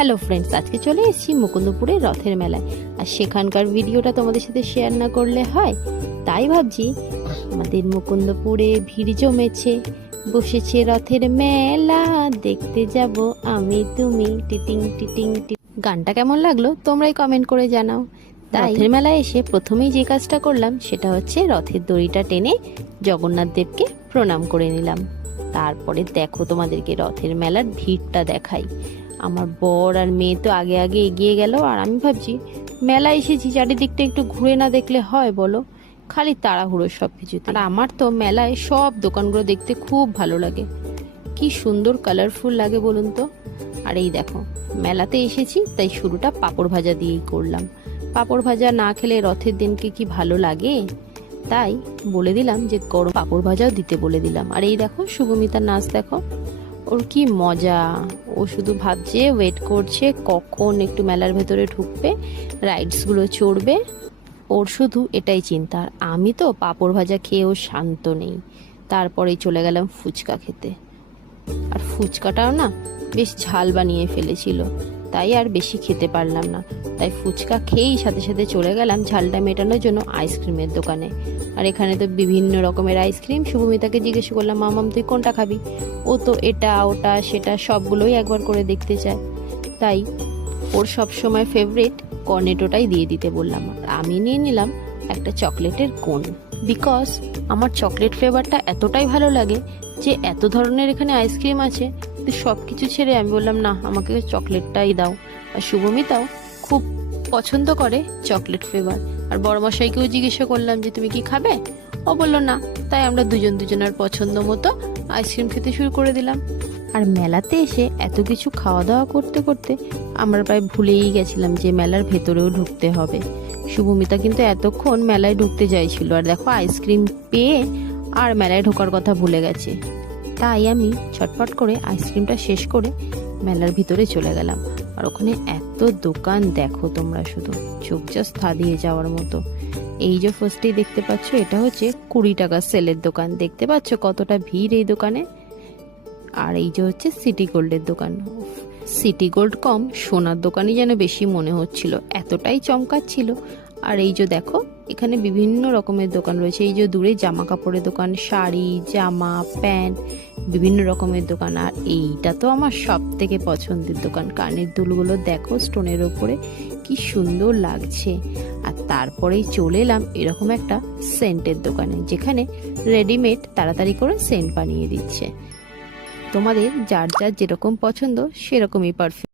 Hello friends, আজকে চলে এসেছি মুকুন্দপুরে রথের মেলায়। আর সেখানকার ভিডিওটা তোমাদের সাথে শেয়ার না করলে হয়, তাই ভাবছি আমাদের মুকুন্দপুরে ভিড় জমেছে, বসেছে রথের মেলা, দেখতে যাব আমি তুমি, টিটিং টিটিং টিটিং। গানটা কেমন লাগলো তোমরাই কমেন্ট করে জানাও। রথের মেলায় এসে প্রথমেই যে কাজটা করলাম সেটা হচ্ছে রথের দড়িটা টেনে জগন্নাথ দেবকে প্রণাম করে নিলাম। তারপরে দেখো তোমাদেরকে রথের মেলার ভিড়টা দেখাই। আমার বর আর মেয়ে তো আগে আগে এগিয়ে গেল, আর আমি ভাবছি মেলা এসেছি, চারিদিকটা একটু ঘুরে না দেখলে হয় বলো? খালি তাড়াহুড়ো সব কিছুতে। আর আমার তো মেলায় সব দোকানগুলো দেখতে খুব ভালো লাগে, কি সুন্দর কালারফুল লাগে বলুন তো। আর এই দেখো মেলাতে এসেছি তাই শুরুটা পাঁপড় ভাজা দিয়েই করলাম। পাঁপড় ভাজা না খেলে রথের দিনকে কি ভালো লাগে, তাই বলে দিলাম যে গরম পাঁপড় ভাজাও দিতে বলে দিলাম। আর এই দেখো শুভমিতার নাচ দেখো, ওর কি মজা, ও শুধু ভাবছে, ওয়েট করছে কখন একটু মেলার ভেতরে ঢুকবে, রাইডসগুলো চড়বে, ওর শুধু এটাই চিন্তা। আর আমি তো পাঁপড় ভাজা খেয়েও শান্ত নেই। তারপরেই চলে গেলাম ফুচকা খেতে, আর ফুচকাটাও না বেশ ঝাল বানিয়ে ফেলেছিল, তাই আর বেশি খেতে পারলাম না। তাই ফুচকা খেয়েই সাথে সাথে চলে গেলাম ঝালটা মেটানোর জন্য আইসক্রিমের দোকানে। আর এখানে তো বিভিন্ন রকমের আইসক্রিম। শুভমিতাকে জিজ্ঞেস করলাম, মামাম তুই কোনটা খাবি? ও তো এটা ওটা সেটা সবগুলোই একবার করে দেখতে চায়, তাই ওর সব সময় ফেভারিট কর্নেটোটাই দিয়ে দিতে বললাম। আর আমি নিয়ে নিলাম একটা চকলেটের কোন, বিকজ আমার চকলেট ফ্লেভারটা এতটাই ভালো লাগে যে এত ধরনের এখানে আইসক্রিম আছে, কিন্তু সব কিছু ছেড়ে আমি বললাম না, আমাকে চকলেটটাই দাও। আর শুভমিতাও খুব পছন্দ করে চকলেট ফ্লেভার। আর বড়মশাইকেও জিজ্ঞাসা করলাম যে তুমি কি খাবে, ও বললো না, তাই আমরা দুজনের পছন্দ মতো আইসক্রিম খেতে শুরু করে দিলাম। আর মেলাতে এসে এত কিছু খাওয়া দাওয়া করতে করতে আমরা প্রায় ভুলেই গেছিলাম যে মেলার ভেতরেও ঢুকতে হবে। শুভমিতা কিন্তু এতক্ষণ মেলায় ঢুকতে চাইছিল, আর দেখো আইসক্রিম পেয়ে আর মেলায় ঢোকার কথা ভুলে গেছে। তাই আমি ছটপট করে আইসক্রিমটা শেষ করে মেলার ভিতরে চলে গেলাম। আর ওখানে এত দোকান দেখো তোমরা, শুধু চোখ জাস্ট ধাঁধিয়ে যাওয়ার মতো। এই যে ফার্স্টেই দেখতে পাচ্ছ, এটা হচ্ছে 20 টাকা সেলের দোকান। দেখতে পাচ্ছ কতটা ভিড় এই দোকানে। আর এই যে হচ্ছে সিটি গোল্ডের দোকান। সিটি গোল্ড কম সোনার দোকানই যেন বেশি মনে হচ্ছিল, এতটাই চমকাচ্ছিল। আর এই যে দেখো এখানে বিভিন্ন রকমের দোকান রয়েছে। এই যে দূরে জামা কাপড়ের দোকান, শাড়ি, জামা, প্যান্ট, বিভিন্ন রকমের দোকান। আর এইটা তো আমার সব থেকে পছন্দের দোকান, কানের দুলগুলো দেখো স্টোনের ওপরে কি সুন্দর লাগছে। আর তারপরেই চলে এলাম এরকম একটা সেন্টের দোকানে, যেখানে রেডিমেড তাড়াতাড়ি করে সেন্ট বানিয়ে দিচ্ছে। তোমাদের যার যার যেরকম পছন্দ সেরকমই পারফিউম